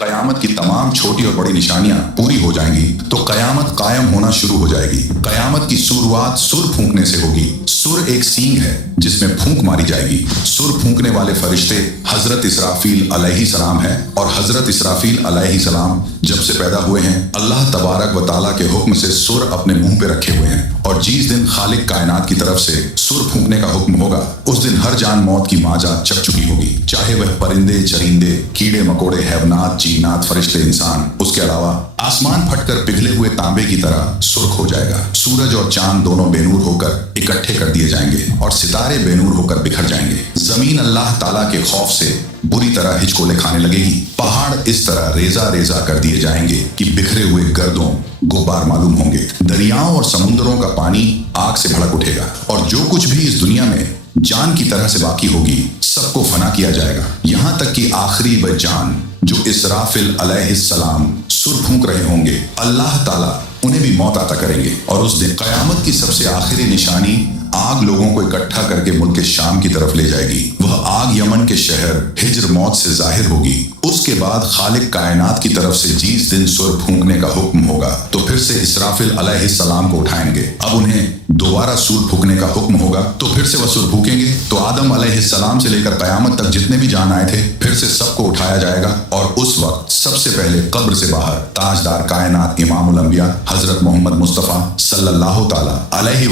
क़यामत की तमाम छोटी और बड़ी निशानियां पूरी हो जाएंगी तो क़यामत कायम होना शुरू हो जाएगी। क़यामत की शुरुआत सुर फूंकने से होगी। सुर एक सींग है जिसमें फूंक मारी जाएगी। सुर फूंकने वाले फरिश्ते हजरत इसराफील अलैहिस्सलाम है, और हजरत इसराफील अलैहिस्सलाम जब से पैदा हुए हैं अल्लाह तबारक व ताला के हुक्म से सुर अपने मुंह पे रखे हुए हैं, और जिस दिन खालिक कायनात की तरफ से सुर फूंकने का हुक्म होगा उस दिन हर जान मौत की माजा चख चुकी होगी, चाहे वह परिंदे, चरिंदे, कीड़े मकोड़े, हैवनात, जीनात, फरिश्ते, इंसान। उसके अलावा आसमान फटकर पिघले हुए तांबे की तरह सुर्ख हो जाएगा। सूरज और चांद दोनों बेनूर होकर इकट्ठे कर दिए जाएंगे और सितारे बेनूर होकर बिखर जाएंगे। जमीन अल्लाह ताला के खौफ से बुरी तरह हिचकोले खाने लगेगी। पहाड़ इस तरह रेजा रेजा कर दिए जाएंगे कि बिखरे हुए गर्दों गुब्बार मालूम होंगे। दरियाओं और समुद्रों का पानी आग से भड़क उठेगा, और जो कुछ भी इस दुनिया में जान की तरह से बाकी होगी सबको फना किया जाएगा, यहाँ तक कि आखिरी वह जान जो इसराफिल अलैहिस्सलाम सुर फूंक रहे होंगे, अल्लाह ताला उन्हें भी मौत अता करेंगे। और उस दिन क़यामत की सबसे आखिरी निशानी आग लोगों को इकट्ठा करके मुल्क शाम की तरफ ले जाएगी। वह आग यमन के शहर हिज्र मौत से जाहिर होगी। उसके बाद खालिक कायनात की तरफ से जिस दिन सुर फूंकने का हुक्म होगा तो फिर से इसराफिल अलैहिस्सलाम को उठाएंगे। अब उन्हें दोबारा सुर फूंकने का हुक्म होगा तो फिर से वह सुर फूंकेंगे। तो आदम अलैहिस्सलाम से लेकर क़यामत तक जितने भी जान आए थे फिर से सबको उठाया जाएगा, और उस वक्त सबसे पहले कब्र से बाहर ताजदार कायनात इमामुल अंबिया हजरत मोहम्मद मुस्तफ़ा सल्लल्लाहु ताला अलैहि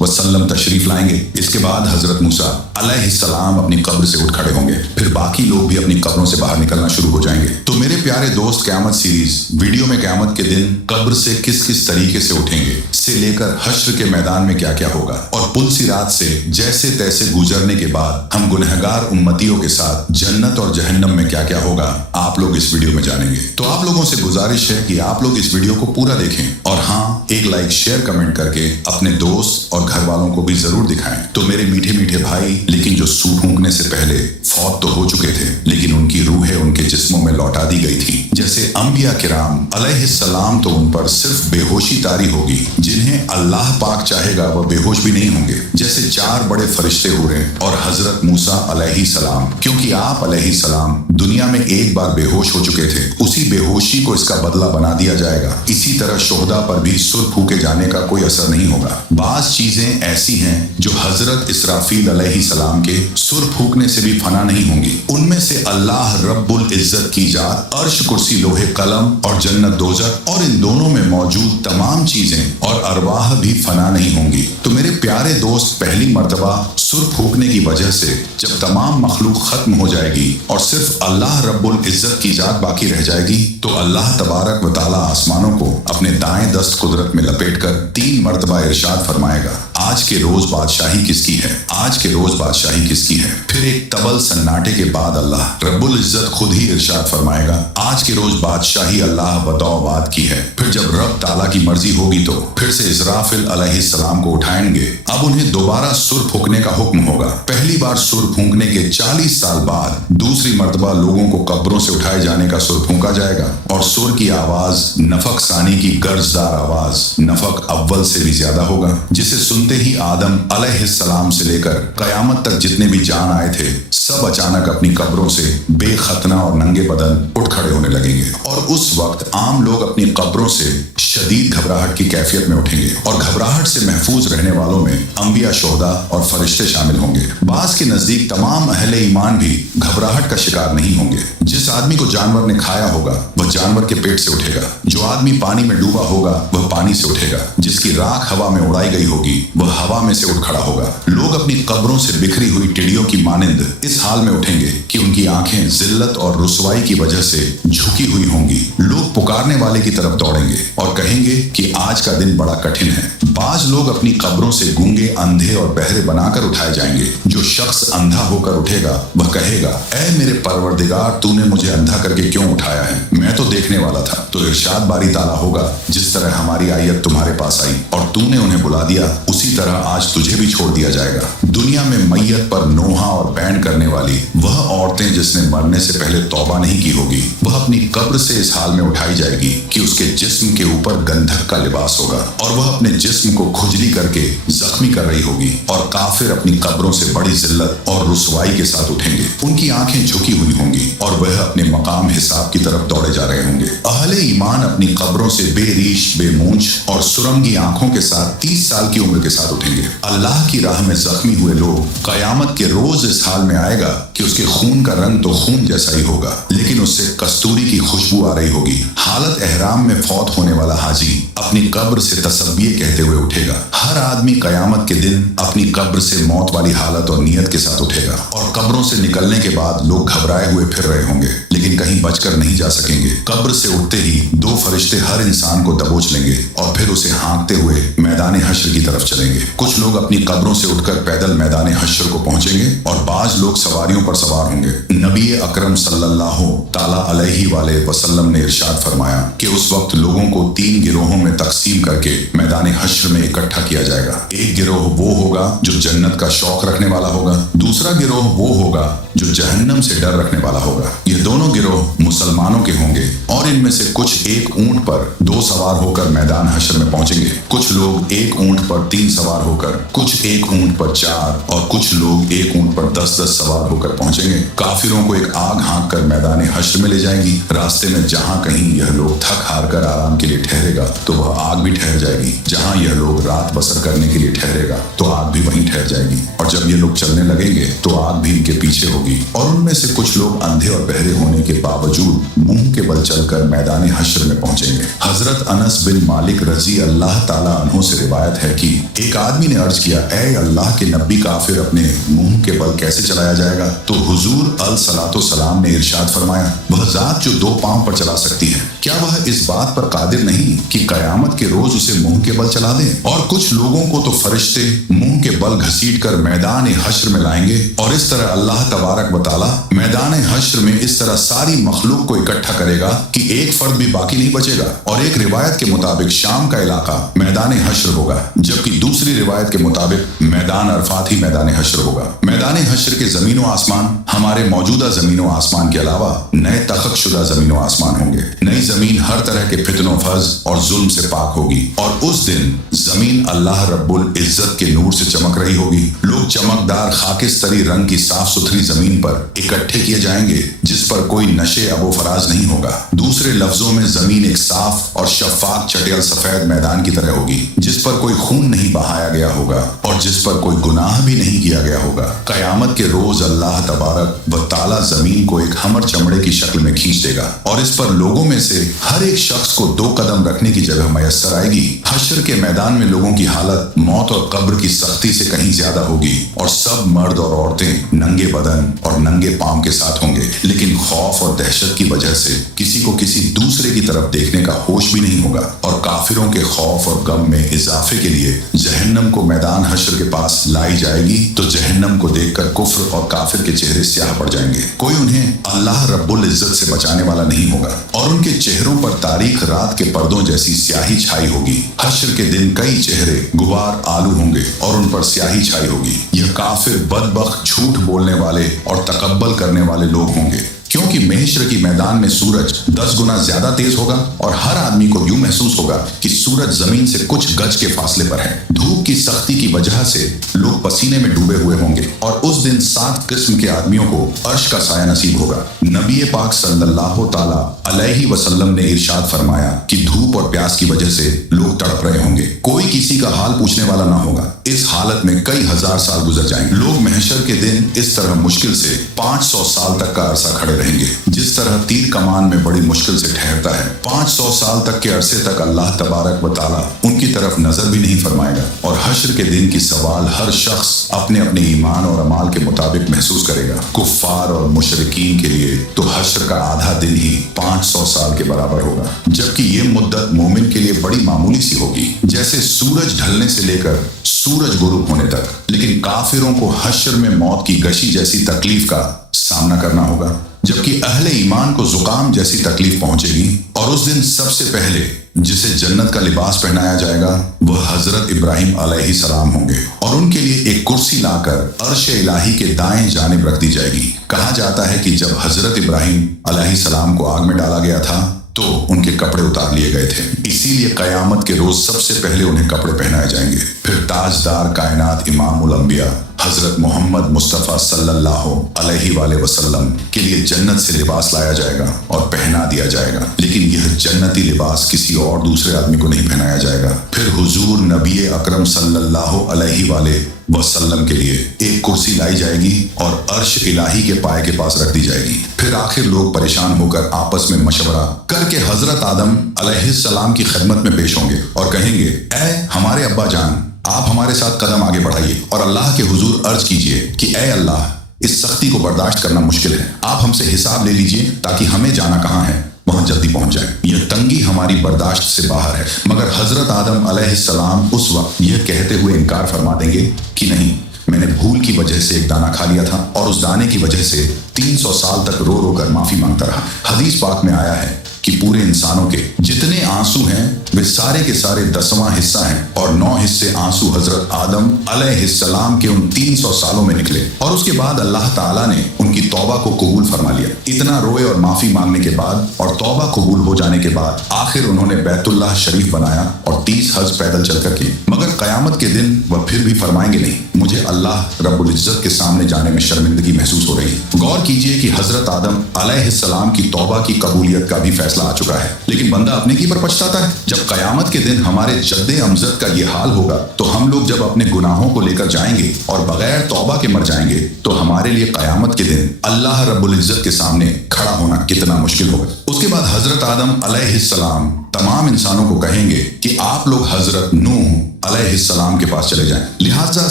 वसल्लम तशरीफ लाएंगे। इसके बाद हजरत मूसा अलैहिस्सलाम अपनी कब्र से उठ खड़े होंगे। फिर बाकी लोग भी अपनी कब्रों से बाहर निकलना शुरू हो जाएंगे। तो मेरे प्यारे दोस्त, क़यामत सीरीज वीडियो में क़यामत के दिन कब्र से किस किस तरीके से उठेंगे से लेकर हश्र के मैदान में क्या क्या होगा, और पुल सिरात से जैसे तैसे गुजरने के बाद हम गुनहगार उम्मतियों के साथ जन्नत और जहन्नम में क्या क्या होगा, आप लोग इस वीडियो में जानेंगे। तो आप लोगों से गुजारिश है कि आप लोग इस वीडियो को पूरा देखें, और हाँ, एक लाइक शेयर कमेंट करके अपने दोस्त और घर वालों को भी जरूर दिखाएं। तो मेरे मीठे मीठे भाई, लेकिन जो सूर फूंकने से पहले फौत तो हो चुके थे लेकिन उनकी रूहें उनके जिस्मों में लौटा दी गई थी, जैसे अंबिया किराम अलैहिस्सलाम, तो उन पर सिर्फ बेहोशी तारी होगी। जिन्हें अल्लाह पाक चाहेगा वह बेहोश भी नहीं होंगे, जैसे 4 बड़े फरिश्ते हुए और हजरत मूसा अलैहिस्सलाम। क्योंकि आप अलैहिस्सलाम दुनिया में एक बार बेहोश हो चुके थे, उसी बेहोशी को इसका बदला बना दिया जाएगा। इसी तरह शोहदा पर भी सुर फूके जाने का कोई असर नहीं होगा। बाज चीजें ऐसी हैं जो हजरत इसराफील अलैहिस्सलाम के सुर फूकने से भी फना नहीं होंगी। उनमें से अल्लाह रब्बुल इज्जत की जात, अर्श, कुर्सी, लोहे कलम और जन्नत दोज़ख, और इन दोनों में मौजूद तमाम चीजें और अरवाह भी फना नहीं होंगी। तो मेरे प्यारे दोस्त, पहली मर्तबा सुर फूकने की वजह से जब तमाम मखलूक खत्म हो जाएगी और सिर्फ अल्लाह रब्बुल इज्जत की जात बाकी रह जाएगी, तो अल्लाह तबारक व ताला आसमानों को अपने दाएं दस्त कुदरत में लपेटकर 3 मर्तबा इरशाद फरमाएगा, आज के रोज बादशाही किसकी है, आज के रोज बादशाही किसकी है। फिर एक तबल सन्नाटे के बाद अल्लाह रब्बुल इज्जत खुद ही इरशाद फरमाएगा, आज के रोज बादशाही अल्लाह बतौबाद की है। फिर जब रब ताला की मर्जी होगी तो फिर से इसराफिल अलैहिस्सलाम को उठाएंगे। अब उन्हें दोबारा सुर फूंकने का हुक्म होगा। पहली बार सुर फूंकने के 40 साल बाद दूसरी मर्तबा लोगों को कब्रों से उठाए जाने का सुर फूंका जाएगा, और सुर की आवाज नफक सानी की गर्जदार आवाज नफक अव्वल से भी ज्यादा होगा, जिसे सुनते ही आदम अलैहिस्सलाम से लेकर क़यामत तक जितने भी जान आए थे सब अचानक अपनी कब्रों से बेखतना और नंगे बदन उठ खड़े होने लगेंगे। और उस वक्त आम लोग अपनी कब्रों से शदीद घबराहट की कैफियत में उठेंगे, और घबराहट से महफूज रहने वालों में अंबिया, शोहदा और फरिश्ते शामिल होंगे। बास के नजदीक तमाम अहले ईमान भी घबराहट का शिकार नहीं होंगे। जिस आदमी को जानवर ने खाया होगा वह जानवर के पेट से उठेगा, जो आदमी पानी में डूबा होगा वह पानी से उठेगा, जिसकी राख हवा में उड़ाई गई होगी वह हवा में से उठ खड़ा होगा। लोग अपनी कब्रों से बिखरी हुई टिड्डियों की मानिंद इस हाल में उठेंगे कि उनकी आंखें जिल्लत और रुसवाई की वजह से झुकी हुई होंगी। लोग पुकारने वाले की तरफ दौड़ेंगे और कहेंगे कि आज का दिन बड़ा कठिन है। बाज लोग अपनी कब्रों से गूंगे, अंधे और बहरे बनाकर उठाए जाएंगे। जो शख्स अंधा होकर उठेगा वह कहेगा, ऐ मेरे परवरदिगार, तूने मुझे अंधा करके क्यों उठाया है, मैं तो देखने वाला था। तो इरशाद बारी ताला होगा, जिस तरह हमारी आयत तुम्हारे पास आई और तूने उन्हें बुला दिया, उसी तरह आज तुझे भी छोड़ दिया जाएगा। दुनिया में मैयत पर नोहा और बैन करने वाली वह औरतें जिसने मरने से पहले तौबा नहीं की होगी, वह اپنی قبر سے اس حال میں اٹھائی جائے گی کہ اس کے جسم کے اوپر گندھک کا لباس ہوگا اور وہ اپنے جسم کو کھجلی کر کے زخمی کر رہی ہوگی، اور کافر اپنی قبروں سے بڑی ذلت اور رسوائی کے ساتھ اٹھیں گے۔ ان کی آنکھیں جھکی ہوئی ہوں گی اور وہ اپنے مقام حساب کی طرف دوڑے جا رہے ہوں گے۔ اہل ایمان اپنی قبروں سے بے ریش، بے مونچھ اور سرنگی آنکھوں کے ساتھ 30 سال کی عمر کے ساتھ اٹھیں گے۔ اللہ کی راہ میں زخمی ہوئے لوگ قیامت کے روز اس حال میں آئے گا کہ اس کے خون کا رنگ تو خون جیسا ہی ہوگا، لیکن اس سے کستوری کی خوشبو آ رہی ہوگی۔ حالت احرام میں فوت ہونے والا حاجی اپنی قبر سے تسبیح کہتے ہوئے اٹھے گا۔ ہر آدمی قیامت کے دن اپنی قبر سے موت والی حالت اور نیت کے ساتھ اٹھے گا، اور قبروں سے نکلنے کے بعد لوگ گھبرائے ہوئے پھر رہے ہوں گے، لیکن کہیں بچ کر نہیں جا سکیں گے۔ قبر سے اٹھتے ہی 2 فرشتے ہر انسان کو دبوچ لیں گے اور پھر اسے ہانکتے ہوئے میدان حشر کی طرف چلیں گے۔ کچھ لوگ اپنی قبروں سے اٹھ کر پیدل میدان حشر کو پہنچیں گے اور بعض لوگ سواریوں پر سوار ہوں گے۔ نبی اکرم صلی اللہ تعالی علیہ وآلہ وسلم نے ارشاد فرمایا کہ اس وقت لوگوں کو 3 گروہوں میں تقسیم کر کے میدان حشر میں اکٹھا کیا جائے گا۔ ایک گروہ وہ ہوگا جو جنت کا شوق رکھنے والا ہوگا، دوسرا گروہ وہ ہوگا جو جہنم سے ڈر رکھنے والا ہوگا۔ یہ دونوں گروہ مسلمانوں کے ہوں گے، اور ان میں سے کچھ ایک اونٹ پر 2 سوار ہو کر میدان حشر میں پہنچیں گے، کچھ لوگ ایک اونٹ پر 3 سوار ہو کر، کچھ ایک اونٹ پر 4 اور کچھ لوگ ایک اونٹ پر 10 سوار ہو کر پہنچیں گے۔ کافروں کو ایک آگ ہانک کر میدان حشر میں لے جائیں گی۔ راستے میں جہاں کہیں یہ لوگ تھک ہار کر آرام کے لیے ٹھہرے گا تو وہ آگ بھی ٹھہر جائے گی، جہاں یہ لوگ رات بسر کرنے کے لیے ٹھہرے گا تو آگ بھی وہیں ٹھہر جائے گی، اور جب یہ لوگ چلنے لگیں گے تو آگ بھی ان کے پیچھے ہوگی۔ اور ان میں سے کچھ لوگ اندھے اور بہرے ہونے کے باوجود منہ کے بل چل کر میدان حشر میں پہنچیں گے۔ حضرت انس بن مالک رضی اللہ تعالیٰ عنہ سے روایت ہے کہ ایک آدمی نے عرض کیا، اے اللہ کے نبی، کافر اپنے منہ کے بل کیسے چلایا جائے گا؟ تو حضور الصلاۃ والسلام نے ارشاد فرمایا، وہ ذات جو 2 پاؤں پر چلا سکتی ہے، کیا وہ اس بات پر قادر نہیں کہ قیامت کے روز اسے منہ کے بل چلا دیں؟ اور کچھ لوگوں کو تو فرشتے منہ کے بل گھسیٹ کر میدان حشر میں لائیں گے، اور اس طرح اللہ تبارک و تعالیٰ میدان حشر میں اس طرح ساری مخلوق کو اکٹھا کرے گا کہ ایک فرد بھی باقی نہیں بچے گا۔ اور ایک روایت کے مطابق شام کا علاقہ میدان حشر ہوگا، جبکہ دوسری روایت کے مطابق میدان عرفات ہی میدان حشر ہوگا۔ میدان حشر کے زمین و آسمان ہمارے موجودہ زمین و آسمان کے علاوہ نئے تخت شدہ زمین و آسمان ہوں گے۔ نئی زمین ہر طرح کے فتن و فض اور ظلم سے پاک ہوگی، اور اس دن زمین اللہ رب العزت کے نور سے چمک رہی ہوگی۔ لوگ چمکدار خاکستری رنگ کی صاف ستھری زمین پر اکٹھے کیے جائیں گے جس پر کوئی نشے اب و فراز نہیں ہوگا۔ دوسرے لفظوں میں زمین ایک صاف اور شفاف چٹیل سفید میدان کی طرح ہوگی جس پر کوئی خون نہیں بہایا گیا ہوگا اور جس پر کوئی گناہ بھی نہیں کیا گیا ہوگا۔ قیامت کے روز اللہ تبارک و تعالیٰ زمین کو ایک ہمر چمڑے کی شکل میں کھینچ دے گا، اور اس پر لوگوں میں سے ہر ایک شخص کو 2 قدم رکھنے کی جگہ میسر آئے گی۔ حشر کے میدان میں لوگوں کی حالت موت اور قبر کی سختی سے کہیں زیادہ ہوگی، اور سب مرد اور عورتیں ننگے بدن اور ننگے پاؤں کے ساتھ ہوں گے، لیکن خوف اور دہشت کی وجہ سے کسی کو کسی دوسرے کی طرف دیکھنے کا ہوش بھی نہیں ہوگا۔ اور کافروں کے خوف اور غم میں اضافے کے لیے جہنم کو میدان حشر کے پاس لائی جائے گی تو جہنم کو دیکھ کر کفر اور کافر کے چہرے سیاہ پڑ جائیں گے۔ کوئی انہیں اللہ رب العزت سے بچانے والا نہیں ہوگا، اور ان کے چہروں پر تاریک رات کے پردوں جیسی سیاہی چھائی ہوگی۔ حشر کے دن کئی چہرے گوار آلو ہوں گے اور ان پر سیاہی چھائی ہوگی۔ یہ کافر، بدبخت، جھوٹ بولنے والے اور تکبر کرنے والے لوگ ہوں گے، کیونکہ محشر کی میدان میں سورج 10 گنا زیادہ تیز ہوگا، اور ہر آدمی کو یوں محسوس ہوگا کہ سورج زمین سے کچھ گز کے فاصلے پر ہے۔ دھوپ کی سختی کی وجہ سے لوگ پسینے میں ڈوبے ہوئے ہوں گے، اور اس دن 7 قسم کے آدمیوں کو عرش کا سایہ نصیب ہوگا۔ نبی پاک صلی اللہ تعالی علیہ وسلم نے ارشاد فرمایا کہ دھوپ اور پیاس کی وجہ سے لوگ تڑپ رہے ہوں گے، کوئی کسی کا حال پوچھنے والا نہ ہوگا۔ اس حالت میں کئی ہزار سال گزر جائیں گے۔ لوگ محشر کے دن اس طرح مشکل سے 500 سال تک کا عرصہ کھڑے رہیں گے، جس طرح تیر کمان میں بڑی مشکل سے ٹھہرتا ہے۔ 500 سال تک کے عرصے تک اللہ تبارک و تعالیٰ ان کی طرف نظر بھی نہیں فرمائے گا، اور حشر کے دن کی سوال ہر شخص اپنے اپنے ایمان اور اعمال کے مطابق محسوس کرے گا۔ کفار اور مشرکین کے لیے تو حشر کا آدھا دن ہی 500 سال کے برابر ہوگا، جبکہ یہ مدت مومن کے لیے بڑی معمولی سی ہوگی، جیسے سورج ڈھلنے سے لے کر سورج غروب ہونے تک۔ لیکن کافروں کو حشر میں موت کی گشی جیسی تکلیف کا سامنا کرنا ہوگا، جبکہ اہل ایمان کو زکام جیسی تکلیف پہنچے گی، اور اور اس دن سب سے پہلے جسے جنت کا لباس پہنایا جائے گا وہ حضرت ابراہیم علیہ السلام ہوں گے، اور ان کے لیے ایک کرسی لا کر عرش الہی کے دائیں جانب رکھ دی جائے گی۔ کہا جاتا ہے کہ جب حضرت ابراہیم علیہ السلام کو آگ میں ڈالا گیا تھا تو ان کے کپڑے اتار لیے گئے تھے، اسی لیے قیامت کے روز سب سے پہلے انہیں کپڑے پہنائے جائیں گے۔ پھر تاجدار کائنات امام الانبیاء حضرت محمد مصطفیٰ صلی اللہ علیہ وآلہ وسلم کے لیے جنت سے لباس لایا جائے گا اور پہنا دیا جائے گا، لیکن یہ جنتی لباس کسی اور دوسرے آدمی کو نہیں پہنایا جائے گا۔ پھر حضور نبی اکرم صلی اللہ علیہ وآلہ وسلم کے لیے ایک کرسی لائی جائے گی اور عرش الہی کے پائے کے پاس رکھ دی جائے گی۔ پھر آخر لوگ پریشان ہو کر آپس میں مشورہ کر کے حضرت آدم علیہ السلام کی خدمت میں پیش ہوں گے اور کہیں گے، اے ہمارے ابا جان، آپ ہمارے ساتھ قدم آگے بڑھائیے اور اللہ کے حضور عرض کیجئے کہ اے اللہ، اس سختی کو برداشت کرنا مشکل ہے، آپ ہم سے حساب لے لیجئے تاکہ ہمیں جانا کہاں ہے وہاں جلدی پہنچ جائے۔ یہ تنگی ہماری برداشت سے باہر ہے۔ مگر حضرت آدم علیہ السلام اس وقت یہ کہتے ہوئے انکار فرما دیں گے کہ نہیں، میں نے بھول کی وجہ سے ایک دانہ کھا لیا تھا اور اس دانے کی وجہ سے 300 سال تک رو رو کر معافی مانگتا رہا۔ حدیث پاک میں آیا ہے کہ پورے انسانوں کے جتنے آنسو ہیں وہ سارے کے سارے 10واں حصہ ہیں، اور 9 حصے آنسو حضرت آدم علیہ السلام کے ان 300 سالوں میں نکلے، اور اس کے بعد اللہ تعالیٰ نے ان کی توبہ کو قبول فرما لیا۔ اتنا روئے اور معافی مانگنے کے بعد اور توبہ قبول ہو جانے کے بعد آخر انہوں نے بیت اللہ شریف بنایا اور 30 حج پیدل چل کر کیے۔ مگر قیامت کے دن وہ پھر بھی فرمائیں گے، نہیں، مجھے اللہ رب العزت کے سامنے جانے میں شرمندگی محسوس ہو رہی ہے۔ غور کیجئے کہ حضرت آدم علیہ السلام کی توبہ کی قبولیت کا بھی فیصلہ آ چکا ہے، لیکن بندہ اپنے کی پر پچھتاتا ہے۔ جب قیامت کے دن ہمارے جد امجد کا یہ حال ہوگا تو ہم لوگ جب اپنے گناہوں کو لے کر جائیں گے اور بغیر توبہ کے مر جائیں گے تو ہمارے لیے قیامت کے دن اللہ رب العزت کے سامنے کھڑا ہونا کتنا مشکل ہوگا۔ اس کے بعد حضرت آدم علیہ السلام تمام انسانوں کو کہیں گے کہ آپ لوگ حضرت نوح علیہ السلام کے پاس چلے جائیں۔ لہٰذا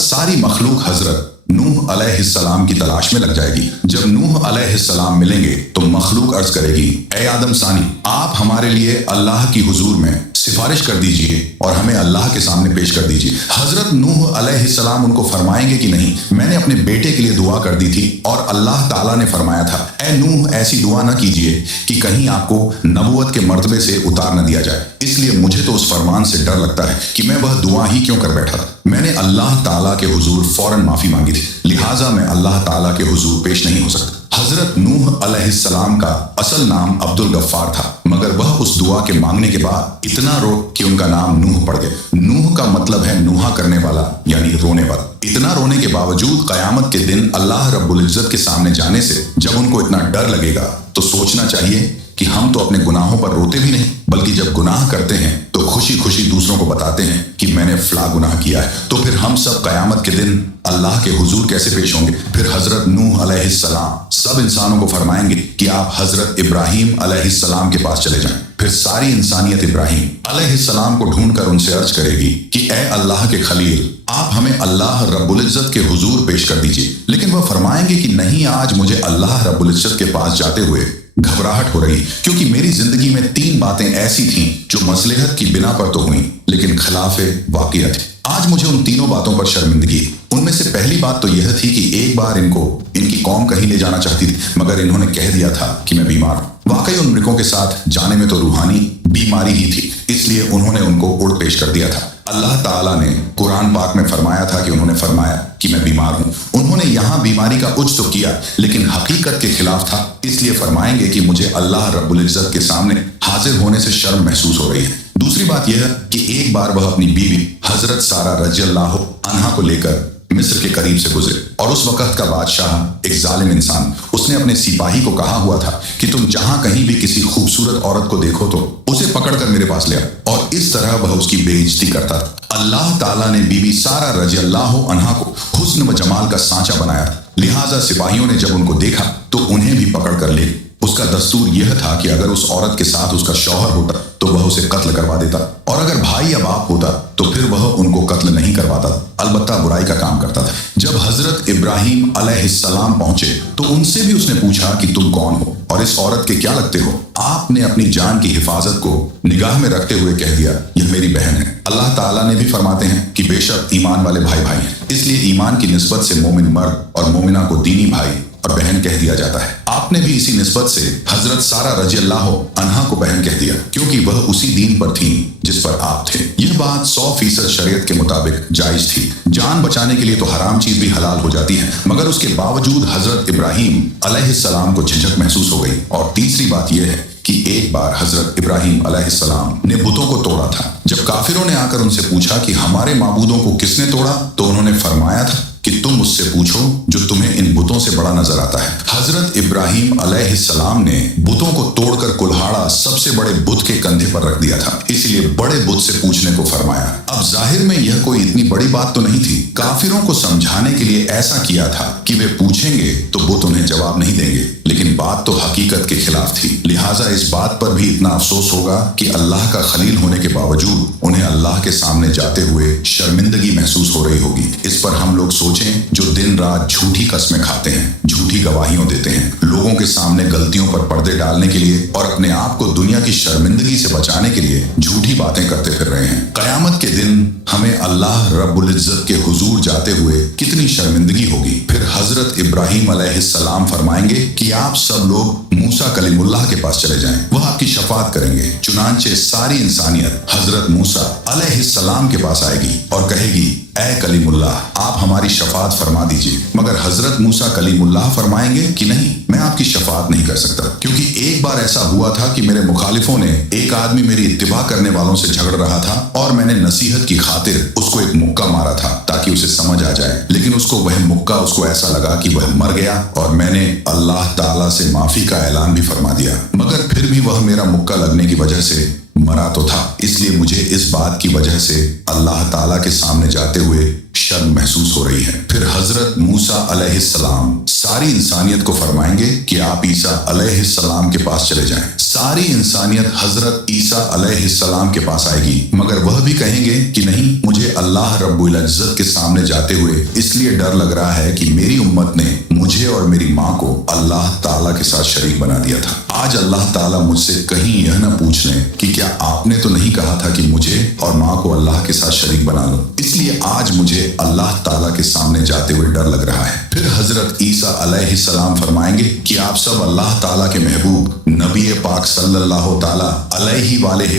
ساری مخلوق حضرت نوح علیہ السلام کی تلاش میں لگ جائے گی۔ جب نوح علیہ السلام ملیں گے تو مخلوق عرض کرے گی، اے آدم ثانی، آپ ہمارے لیے اللہ کی حضور میں سفارش کر دیجئے اور ہمیں اللہ کے سامنے پیش کر دیجئے۔ حضرت نوح علیہ السلام ان کو فرمائیں گے کہ نہیں، میں نے اپنے بیٹے کے لیے دعا کر دی تھی اور اللہ تعالیٰ نے فرمایا تھا، اے نوح، ایسی دعا نہ کیجئے کہ کہیں آپ کو نبوت کے مرتبے سے اتار نہ دیا جائے۔ اس لیے مجھے تو اس فرمان سے ڈر لگتا ہے کہ میں وہ دعا ہی کیوں کر بیٹھا تھا۔ میں نے اللہ تعالیٰ کے حضور فوراً معافی مانگی تھی، لہٰذا میں اللہ تعالیٰ کے حضور پیش نہیں ہو سکتا۔ حضرت نوح علیہ السلام کا اصل نام عبد الغفار تھا، مگر وہ اس دعا کے مانگنے کے بعد اتنا رو کہ ان کا نام نوح پڑ گیا۔ نوح کا مطلب ہے نوحہ کرنے والا، یعنی رونے والا۔ اتنا رونے کے باوجود قیامت کے دن اللہ رب العزت کے سامنے جانے سے جب ان کو اتنا ڈر لگے گا تو سوچنا چاہیے کہ ہم تو اپنے گناہوں پر روتے بھی نہیں، بلکہ جب گناہ کرتے ہیں تو خوشی خوشی دوسروں کو بتاتے ہیں کہ میں نے فلاں گناہ کیا ہے۔ تو پھر ہم سب قیامت کے دن اللہ کے حضور کیسے پیش ہوں گے؟ پھر حضرت نوح علیہ السلام سب انسانوں کو فرمائیں گے کہ آپ حضرت ابراہیم علیہ السلام کے پاس چلے جائیں۔ پھر ساری انسانیت ابراہیم علیہ السلام کو ڈھونڈ کر ان سے عرض کرے گی کہ اے اللہ کے خلیل، آپ ہمیں اللہ رب العزت کے حضور پیش کر دیجیے۔ لیکن وہ فرمائیں گے کہ نہیں، آج مجھے اللہ رب العزت کے پاس جاتے ہوئے گھبراہٹ ہو رہی، کیونکہ میری زندگی میں 3 باتیں ایسی تھیں جو مصلحت کی بنا پر تو ہوئیں لیکن خلاف واقعہ تھی۔ آج مجھے ان 3 باتوں پر شرمندگی ہے۔ ان میں سے پہلی بات تو یہ تھی کہ ایک بار ان کی قوم کہیں لے جانا چاہتی تھی، مگر انہوں نے کہہ دیا تھا کہ میں بیمار ہوں۔ واقعی ان مرکوں کے ساتھ جانے میں تو روحانی بیماری ہی تھی، اس لیے انہوں نے ان کو اڑ پیش کر دیا تھا۔ اللہ تعالیٰ نے قرآن پاک میں فرمایا تھا کہ انہوں نے فرمایا کہ میں بیمار ہوں۔ انہوں نے یہاں بیماری کا عجز تو کیا لیکن حقیقت کے خلاف تھا، اس لیے فرمائیں گے کہ مجھے اللہ رب العزت کے سامنے حاضر ہونے سے شرم محسوس ہو رہی ہے۔ دوسری بات یہ ہے کہ ایک بار وہ اپنی بیوی حضرت سارہ رضی اللہ عنہا کو لے کر مصر کے قریب سے گزرے، اور اس وقت کا بادشاہ ایک ظالم انسان، اس نے اپنے سپاہی کو کہا ہوا تھا کہ تم جہاں کہیں بھی کسی خوبصورت عورت کو دیکھو تو اسے پکڑ کر میرے پاس لے آؤ، اور اس طرح وہ اس کی بے عزتی کرتا تھا۔ اللہ تعالیٰ نے بی بی سارہ رضی اللہ عنہا کو حسن و جمال کا سانچہ بنایا تھا، لہٰذا سپاہیوں نے جب ان کو دیکھا تو انہیں بھی پکڑ کر لے۔ اس کا دستور یہ تھا کہ اگر اس عورت کے ساتھ اس کا شوہر ہوتا تو وہ اسے قتل کروا دیتا، اور اگر بھائی یا باپ ہوتا تو پھر وہ ان کو قتل نہیں کرواتا، البتہ برائی کا کام کرتا تھا۔ جب حضرت ابراہیم علیہ السلام پہنچے تو ان سے بھی اس نے پوچھا کہ تم کون ہو اور اس عورت کے کیا لگتے ہو؟ آپ نے اپنی جان کی حفاظت کو نگاہ میں رکھتے ہوئے کہہ دیا، یہ میری بہن ہے۔ اللہ تعالیٰ نے بھی فرماتے ہیں کہ بے شک ایمان والے بھائی بھائی ہیں، اس لیے ایمان کی نسبت سے مومن مرد اور مومنہ کو دینی بھائی और बहन कह दिया जाता है। आपने भी इसी निस्बत से हजरत सारा रजी अल्लाह अन्हा को बहन कह दिया, क्योंकि वह उसी दीन पर थी जिस पर आप थे। यह बात 100% शरीयत के मुताबिक जायज थी। जान बचाने के लिए तो हराम चीज भी हलाल हो जाती है, मगर उसके बावजूद हजरत इब्राहिम अलैहिस्सलाम को झिझक महसूस हो गई। और तीसरी बात यह है कि एक बार हजरत इब्राहिम अलैहिस्सलाम ने बुतों को तोड़ा था। जब काफिरों ने आकर उनसे पूछा कि हमारे माबूदों को किसने तोड़ा, तो उन्होंने फरमाया था कि तुम उससे पूछो जो तुम्हें इन बुतों से बड़ा नजर आता है। हजरत इब्राहिम अलैहिस्सलाम ने बुतों को तोड़कर कुल्हाड़ा सबसे बड़े बुत के कंधे पर रख दिया था, इसलिए बड़े बुत से पूछने को फरमाया। अब जाहिर में यह कोई इतनी बड़ी बात तो नहीं थी। काफिरों को समझाने के लिए ऐसा किया था कि वे पूछेंगे तो बुत उन्हें जवाब नहीं देंगे, लेकिन बात तो हकीकत के खिलाफ थी। लिहाजा इस बात पर भी इतना अफसोस होगा कि अल्लाह का खलील होने के बावजूद उन्हें अल्लाह के सामने जाते हुए शर्मिंदगी महसूस हो रही होगी। इस पर हम लोग सोचें जो दिन रात झूठी कस्में खाते हैं, झूठी गवाहियों देते हैं, लोगों के सामने गलतियों पर पर्दे डालने के लिए और अपने आप को दुनिया की शर्मिंदगी से बचाने के लिए झूठी बातें करते फिर रहे हैं। कयामत के दिन हमें अल्लाह रब्बुल इज्जत के हुजूर जाते हुए कितनी शर्मिंदगी होगी। फिर हजरत इब्राहिम अलैहिस्सलाम फरमाएंगे कि आप सब लोग मूसा कलीमुल्लाह के पास चले जाएं, वह आपकी शफाअत करेंगे। चुनांचे सारी इंसानियत हजरत मूसा अलैहिस्सलाम के पास आएगी और कहेगी, ऐ कलीमुल्लाह आप हमारी शफाअत फरमा दीजिए। मगर हजरत मूसा कलीमुल्लाह फरमाएंगे कि नहीं, मैं आपकी शफाअत नहीं कर सकता, क्योंकि एक बार ऐसा हुआ था कि मेरे मुखालिफों ने एक आदमी मेरी इत्तिबा करने वालों से झगड़ रहा था और मैंने नसीहत की खातिर उसको एक मुक्का मारा था ताकि उसे समझ आ जाए, लेकिन उसको वह मुक्का उसको ऐसा लगा कि वह मर गया और मैंने अल्लाह ताला से माफी का ऐलान भी फरमा दिया, मगर फिर भी वह मेरा मुक्का लगने की वजह से मरा तो था। इसलिए मुझे इस बात की वजह से अल्लाह ताला के सामने जाते हुए शर्म महसूस हो रही है। फिर हजरत मूसा अलैहिस्सलाम सारी इंसानियत को फरमाएंगे कि आप ईसा अलैहिस्सलाम के पास चले जाएं। सारी इंसानियत हजरत ईसा अलैहिस्सलाम के पास आएगी, मगर वह भी कहेंगे कि नहीं, मुझे अल्लाह रब्बुल इज्जत के सामने जाते हुए इसलिए डर लग रहा है कि मेरी उम्मत ने मुझे और मेरी माँ को अल्लाह ताला के साथ शरीक बना दिया था। आज अल्लाह ताला मुझसे कहीं यह न पूछ लें कि क्या आपने तो नहीं कहा था कि मुझे और माँ को अल्लाह के साथ शरीक बना लो। इसलिए आज मुझे अल्लाह ताला के सामने जाते हुए डर लग रहा है। फिर हजरत ईसा अलैहिस्सलाम फरमाएंगे कि आप सब अल्लाह ताला के महबूब नबी पाक सल्लल्लाहु ताला अलैहि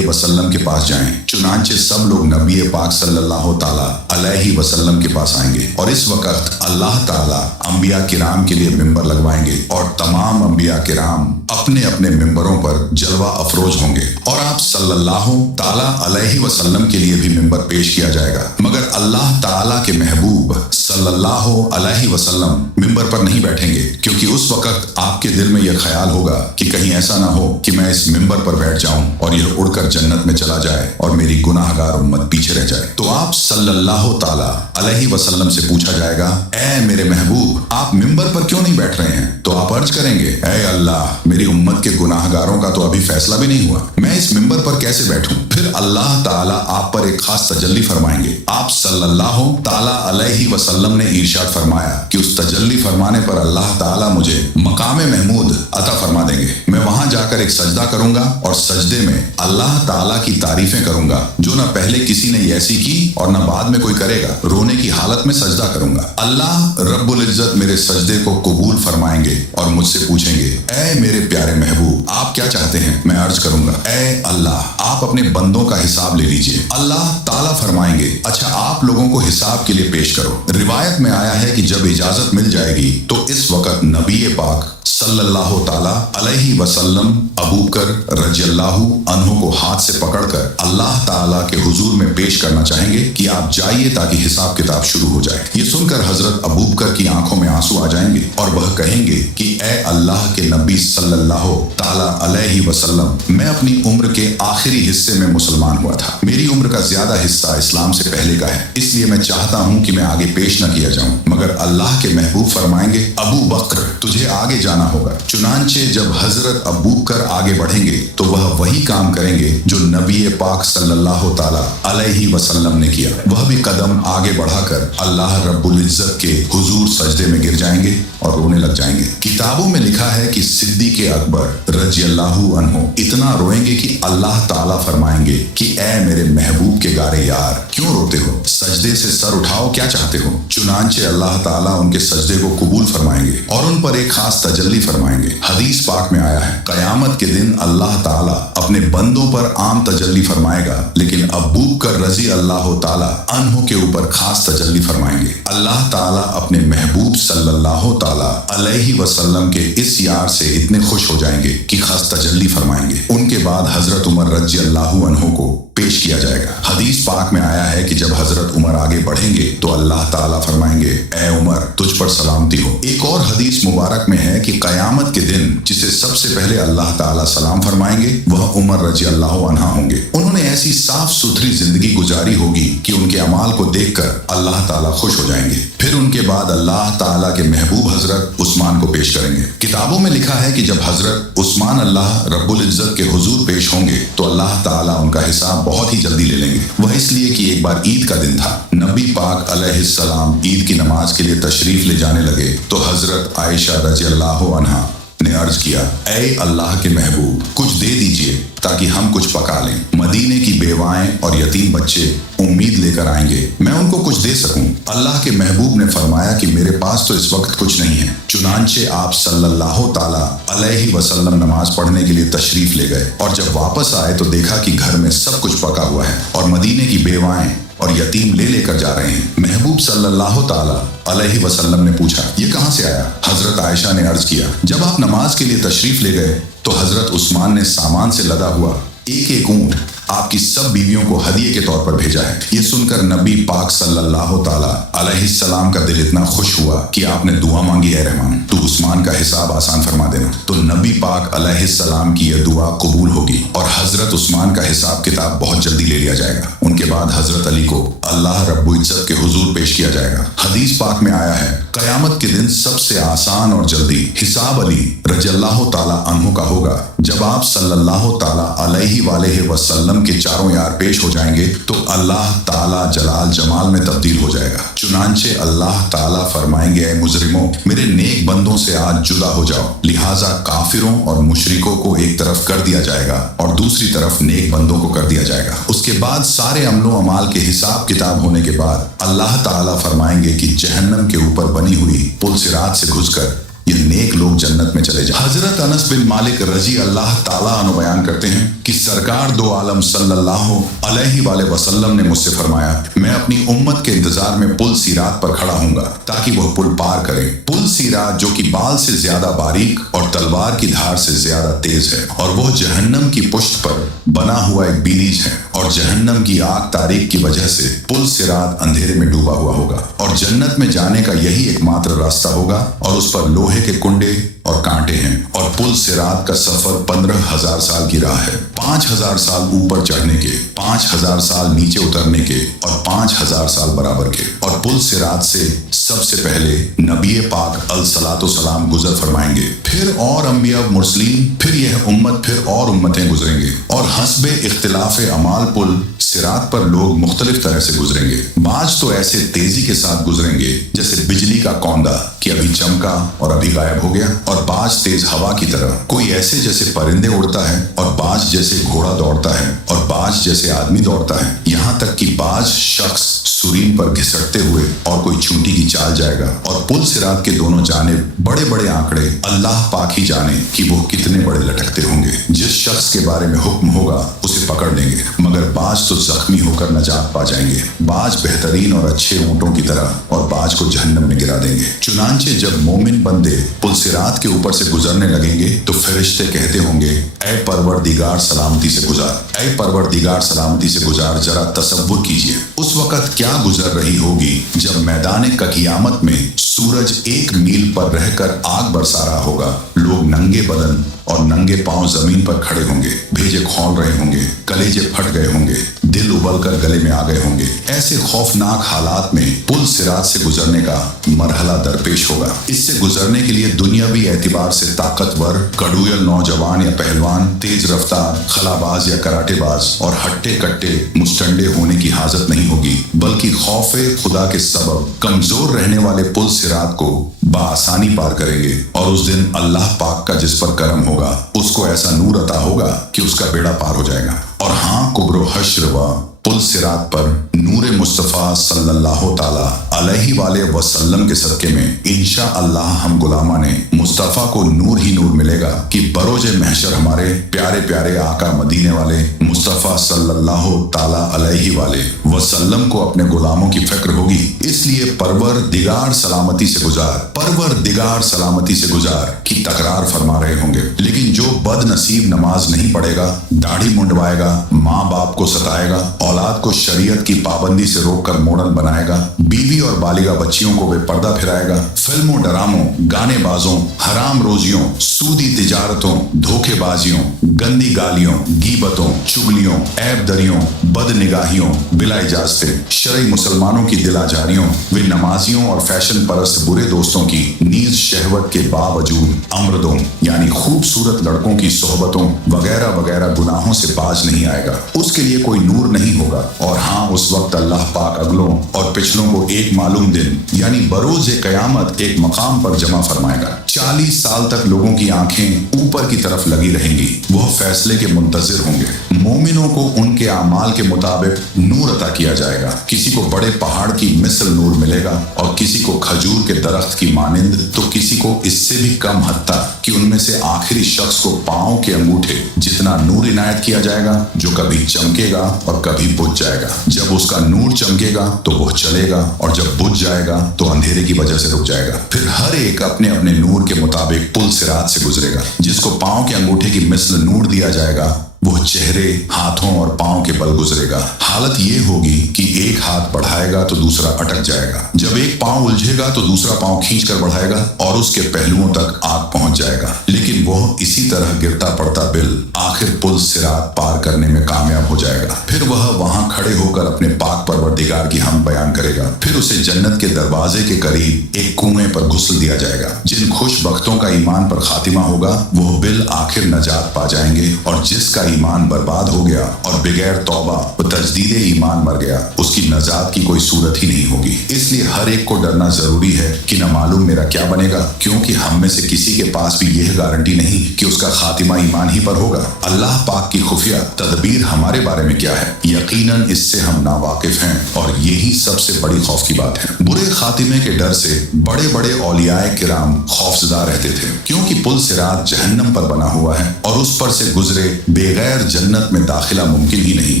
वसल्लम के पास जाएं। चुनांचे सब लोग नबी पाक सल्लल्लाहु ताला अलैहि वसल्लम के पास आएंगे और इस वक्त अल्लाह ताला अंबिया किराम के लिए मिंबर लगवाएंगे और तमाम अंबिया किराम अपने अपने मिंबरों पर जलवा अफरोज होंगे और आप सल्लल्लाहु ताला अलैहि वसल्लम के लिए भी मिंबर पेश किया जाएगा, मगर अल्लाह ताला के महबूब सल्लल्लाहु अलैहि वसल्लम मिंबर पर नहीं बैठेंगे, क्योंकि उस वक्त आपके दिल में यह ख्याल होगा कि कहीं ऐसा ना हो कि मैं इस मिंबर पर बैठ जाऊं और यह उड़कर जन्नत में चला जाए और मेरी गुनाहगार उम्मत पीछे रह जाए। तो आप सल्लल्लाहु ताला अलैहि वसल्लम से पूछा जाएगा, ऐ मेरे महबूब आप मिंबर पर क्यों नहीं बैठ रहे हैं? तो आप अर्ज करेंगे, ऐ अल्लाह मेरी उम्मत के गुनाहगारों का तो अभी फैसला भी नहीं हुआ, मैं इस मिंबर पर कैसे बैठूं? फिर अल्लाह ताला आप पर एक खास तजल्ली फरमाएंगे। आप सल्लल्लाहु ताला अलैहि वसल्लम ने इरशाद फरमाया कि उस तजल्ली फरमाने पर अल्लाह ताला मुझे मकामे महमूद अता फरमा देंगे। मैं वहां जाकर एक सजदा करूंगा और सजदे में अल्लाह ताला की तारीफें करूंगा जो न पहले किसी ने ऐसी की और न बाद में कोई करेगा। रोने की हालत में सजदा करूंगा। अल्लाह रब्बुल इज्जत मेरे सजदे को कबूल फरमाएंगे और मुझसे पूछेंगे, ऐ मेरे प्यारे महबूब आप क्या चाहते हैं? मैं अर्ज करूंगा, ऐ अल्लाह आप अपने बंदों का हिसाब ले लीजिए। अल्लाह ताला फरमाएंगे, अच्छा आप लोगों को हिसाब के लिए पेश करो। रिवायत में आया है कि जब इजाजत मिल जाएगी तो इस वक्त नबी पाक सल्लल्लाहु ताला अलैहि वसल्लम अबू बकर रज़ियल्लाहु अन्हु को हाथ से पकड़कर अल्लाह ताला के हुजूर में पेश करना चाहेंगे कि आप जाइए ताकि हिसाब किताब शुरू हो जाए। ये सुनकर हजरत अबू बकर की आंखों में आंसू आ जाएंगे और वह कहेंगे कि ए अल्लाह के नबी सल्लल्लाहु ताला अलैहि वसल्लम, मैं अपनी उम्र के आखिरी हिस्से में मुसलमान हुआ था। मेरी उम्र का ज्यादा हिस्सा इस्लाम से पहले का है, इसलिए मैं चाहता हूँ कि मैं आगे पेश न किया जाऊँ। मगर अल्लाह के महबूब फरमाएंगे, अबू बकर तुझे आगे जाना होगा। चुनांचे जब हजरत अबू बकर आगे बढ़ेंगे तो वह वही काम करेंगे जो नबी पाक सल्लल्लाहु ताला अलैहि वसल्लम ने किया। वह भी कदम आगे बढ़ाकर अल्लाह रब्बुल इज्जत के हुजूर सजदे में गिर जाएंगे और रोने लग जाएंगे। किताबों में लिखा है कि सिद्दीक अकबर रज़ियल्लाहु अन्हु इतना रोएंगे कि अल्लाह ताला फरमाएंगे कि ए मेरे महबूब के गारे यार क्यों रोते हो? सजदे से सर उठाओ, क्या चाहते हो? चुनांचे अल्लाह ताला उनके सजदे को कबूल फरमाएंगे और उन पर एक खास तजल्ली फरमाएंगे। हदीस पाक में आया है, क़यामत के दिन अल्लाह ताला अपने बंदों पर आम तजल्ली फरमाएगा, लेकिन अबू बकर रज़ी अल्लाह ताला अन्हु के ऊपर खास तजल्ली फरमाएंगे। अल्लाह ताला अपने महबूब सल्लल्लाहु ताला अलैहि वसल्लम के इस यार से इतने खुश हो जाएंगे कि खास तजल्ली फरमाएंगे। उनके बाद हजरत उमर रज़ी अल्लाह अन्हु को पेश किया जाएगा। हदीस पाक में आया है कि जब हजरत उमर आगे बढ़ेंगे तो अल्लाह ताला फरमाएंगे, ए उमर तुझ पर सलामती हो। एक और हदीस मुबारक में है कि क़यामत के दिन जिसे सबसे पहले अल्लाह ताला सलाम फरमाएंगे वह उमर रज़ी अल्लाह अन्हा होंगे। उन्होंने ऐसी साफ सुथरी जिंदगी गुजारी होगी कि उनके अमाल को देखकर अल्लाह ताला खुश हो जाएंगे। फिर उनके बाद अल्लाह ताला के महबूब हजरत उस्मान को पेश करेंगे। किताबों में लिखा है कि जब हजरत उस्मान अल्लाह रब्बुल इज्जत के हुजूर पेश होंगे तो अल्लाह ताला उनका हिसाब बहुत ही जल्दी ले लेंगे। वह इसलिए कि एक बार ईद का दिन था। नबी पाक अलैहिस्सलाम ईद की नमाज के लिए तशरीफ ले जाने लगे तो हजरत आयशा रज़ी अल्लाह अन्हा ने अर्ज किया, ऐ अल्लाह के महबूब कुछ दे दीजिए ताकि हम कुछ पका लें। मदीने की बेवाएं और यतीम बच्चे उम्मीद लेकर आएंगे, मैं उनको कुछ दे सकूं। अल्लाह के महबूब ने फरमाया कि मेरे पास तो इस वक्त कुछ नहीं है। चुनांचे आप सल्लल्लाहु ताला अलैहि वसल्लम नमाज पढ़ने के लिए तशरीफ ले गए और जब वापस आए तो देखा कि घर में सब कुछ पका हुआ है और मदीने की बेवाएं और यतीम लेकर जा रहे हैं। महबूब सल्लल्लाहु ताला अलैहि वसल्लम ने पूछा, ये कहां से आया? हजरत आयशा ने अर्ज किया, जब आप नमाज के लिए तशरीफ ले गए तो हजरत उस्मान ने सामान से लदा हुआ एक एक ऊंट आपकी सब बीवियों को हदिये के तौर पर भेजा है। ये सुनकर नबी पाक सल्लल्लाहु ताला अलैहिस्सलाम का दिल इतना खुश हुआ कि आपने दुआ मांगी, है रहमान तू उस्मान का हिसाब आसान फरमा देना। तो नबी पाक अलैहिस्सलाम की यह दुआ कबूल होगी और हजरत उस्मान का हिसाब किताब बहुत जल्दी ले लिया जाएगा। उनके बाद हजरत अली को अल्लाह रब्बुल इज्जत के हुजूर पेश किया जाएगा। हदीस पाक में आया है, क़यामत के दिन सबसे आसान और जल्दी हिसाब अली रज़ियल्लाहु ताला अन्हु का होगा। जब आप सल्लल्लाहु ताला अलैहि वसल्लम के चारों यार पेश हो जाएंगे तो अल्लाह ताला जलाल जमाल में तब्दील हो जाएगा। चुनांचे अल्लाह ताला फरमाएंगे, ऐ मुजरिमों मेरे नेक बंदों से आज जुदा हो जाओ। लिहाजा काफिरों और मुशरिकों को एक तरफ कर दिया जाएगा और दूसरी तरफ नेक बंदों को कर दिया जाएगा। उसके बाद सारे अमलो अमाल के हिसाब किताब होने के बाद अल्लाह ताला फरमाएंगे कि जहन्नम के ऊपर बनी हुई पुल सिरात से घुसकर ये नेक लोग जन्नत में चले जाए। हजरत अनस बिन मालिक रजी अल्लाह ताला अन्हु बयान करते हैं कि सरकार दो आलम सल्लल्लाहु अलैहि वसल्लम ने मुझसे फरमाया, मैं अपनी उम्मत के इंतजार में पुल सिरात पर खड़ा हूंगा ताकि वह पुल पार करे। पुल सिरात जो कि बाल से ज्यादा बारीक और तलवार की धार से ज्यादा तेज है और वह जहन्नम की पुष्ट पर बना हुआ एक बीरीज है और जहन्नम की आग तारीख की वजह से पुल सिरात अंधेरे में डूबा हुआ होगा और जन्नत में जाने का यही एकमात्र रास्ता होगा और उस पर लोहे के कुंडे और कांटे हैं और पुल सिरात का सफर 15,000 साल की राह है। 5,000 साल ऊपर चढ़ने के, 5,000 साल नीचे उतरने के और 5,000 साल बराबर के। और पुल सिरात से सबसे पहले नबी पाक अलसलातो सलाम गुजर फरमाएंगे, फिर और अंबिया मुरसलीन, फिर यह उम्मत, फिर और उम्मतें गुजरेंगे और हस्बे इख्तिलाफ अमाल पुल सिरात पर लोग मुख्तलिफ तरह से गुजरेंगे। बाज तो ऐसे तेजी के साथ गुजरेंगे जैसे बिजली का कौंदा कि अभी चमका और अभी गायब हो गया, और बाज तेज हवा की तरह, कोई ऐसे जैसे परिंदे उड़ता है और बाज जैसे घोड़ा दौड़ता है और बाज जैसे आदमी दौड़ता है। यहाँ तक कि बाज शख्स सुरीन पर घिसटते हुए और कोई चूंटी की चाल जाएगा। और पुल सिरात के दोनों जानिब बड़े बड़े आंकड़े, अल्लाह पाक ही जाने कि वो कितने बड़े लटकते होंगे। जिस शख्स के बारे में हुक्म होगा उसे पकड़ लेंगे, मगर बाज तो जख्मी होकर नजात पा जाएंगे। बाज बेहतरीन और अच्छे ऊंटों की तरह और बाज को जहन्नम में गिरा देंगे। चुनांचे जब मोमिन बंदे पुल सिरात के ऊपर से गुजरने लगेंगे तो फरिश्ते कहते होंगे, ऐ परवरदिगार सलामती से गुजार, ऐ परवरदिगार सलामती से गुजार। जरा तसव्वुर कीजिए उस वक्त क्या गुजर रही होगी जब मैदान क़यामत में सूरज 1 मील पर रहकर आग बरसा रहा होगा। लोग नंगे बदन और नंगे पांव जमीन पर खड़े होंगे, भेजे खौल रहे होंगे, कलेजे फट गए होंगे, दिल उबलकर गले में आ गए होंगे। ऐसे खौफनाक हालात में पुल सिरात से गुजरने का मरहला दरपेश होगा। इससे गुजरने के लिए दुनियावी एतबार से ताकतवर, कड़ूयल नौजवान या पहलवान, तेज रफ्तार, खलाबाज या कराटेबाज और हट्टे कट्टे मुस्टंडे होने की हाजत नहीं होगी, बल्कि खौफे खुदा के सबब कमजोर रहने वाले पुल सिरात को बाआसानी पार करेंगे। और उस दिन अल्लाह पाक का जिस पर करम होगा उसको ऐसा नूर अता होगा कि उसका बेड़ा पार हो जाएगा। और हाँ, कुब्रो हश्र व पुल सिरात पर नूरे मुस्तफ़ा सल्लल्लाहु ताला अलैहि वाले वसल्लम के सदके में इंशा अल्लाह हम गुलामा ने मुस्तफ़ा को नूर ही नूर मिलेगा कि बरोज महशर हमारे प्यारे प्यारे आका मदीने वाले मुस्तफ़ा सल्लल्लाहु ताला अलैहि वाले वसल्लम को अपने गुलामों की फिक्र होगी। इसलिए परवरदिगार सलामती से गुजार, परवरदिगार सलामती से गुजार की तकरार फरमा रहे होंगे। लेकिन जो बदनसीब नमाज नहीं पढ़ेगा, दाढ़ी मुंडवाएगा, माँ बाप को सताएगा, औलाद को शरीयत की पाबंदी से रोककर मॉडर्न बनाएगा, बीवी और बालिगा बच्चियों को बेपर्दा फिराएगा, फिल्मों ड्रामों गाने बाजों हराम रोजियों सूदी तिजारतों धोखेबाजियों गंदी गालियों गीबतों चुगलियों ऐब दरियों बदनिगाहियों बिला इजाजते शरई मुसलमानों की दिलाजारियों वे नमाजियों और फैशन परस्त बुरे दोस्तों की नीज शहवत के बावजूद अमृतों यानी खूबसूरत लड़कों की सोहबतों वगैरह वगैरह गुनाहों से बाज नहीं आएगा। उसके लिए कोई नूर नहीं होगा। और हाँ, उस वक्त अल्लाह पाक अगलों और पिछलों को एक मालूम दिन यानी बरोज क़यामत एक मकाम पर जमा फरमाएगा। 40 साल तक लोगों की आंखें ऊपर की तरफ लगी रहेंगी। वह फैसले के मुंतजिर होंगे। मोमिनों को उनके आमाल के मुताबिक नूर अता किया जाएगा। किसी को बड़े पहाड़ की मिसल नूर मिलेगा और किसी को खजूर के दरख्त की मानिंद, तो किसी को इससे भी कम हत्ता कि उनमें से आखिरी शख्स को पांव के अंगूठे जितना नूर इनायत किया जाएगा, जो कभी चमकेगा और कभी बुझ जाएगा। जब उसका नूर चमकेगा तो वह चलेगा और जब बुझ जाएगा तो अंधेरे की वजह से रुक जाएगा। फिर हर एक अपने अपने नूर के मुताबिक पुल सिरात से गुजरेगा। जिसको पांव के अंगूठे की मिसल नूर दिया जाएगा वो चेहरे, हाथों और पांव के बल गुजरेगा। हालत ये होगी कि एक हाथ बढ़ाएगा तो दूसरा अटक जाएगा। जब एक पांव उलझेगा तो दूसरा पांव खींचकर बढ़ाएगा और उसके पहलुओं तक आग पहुंच जाएगा। लेकिन वह इसी तरह गिरता पड़ता बिल आखिर पुल सिरात पार करने में कामयाब हो जाएगा। फिर वह वहां खड़े होकर अपने पाक परवरदिगार की हम बयान करेगा। फिर उसे जन्नत के दरवाजे के करीब एक कुएं पर घुसल दिया जाएगा। जिन खुश बख्तों का ईमान पर खातिमा होगा वह बिल आखिर नजात पा जाएंगे, और जिसका ईमान बर्बाद हो गया और बगैर तौबा व तजदीद ईमान मर गया, उसकी नजात की कोई सूरत ही नहीं होगी। इसलिए हर एक को डरना जरूरी है कि न मालूम मेरा क्या बनेगा, क्योंकि हम में से किसी के पास भी यह गारंटी नहीं कि उसका खातिमा ईमान ही पर होगा। अल्लाह पाक की खुफिया तदबीर हमारे बारे में क्या है, यकीनन इससे हम नावाकिफ हैं, और यही सबसे बड़ी खौफ की बात है। बुरे खातिमे के डर से बड़े बड़े औलियाए किराम खौफजदा रहते थे, क्योंकि पुल सिरात जहन्नम पर बना हुआ है और उस पर से गुजरे बगैर जन्नत में दाखिला मुमकिन ही नहीं।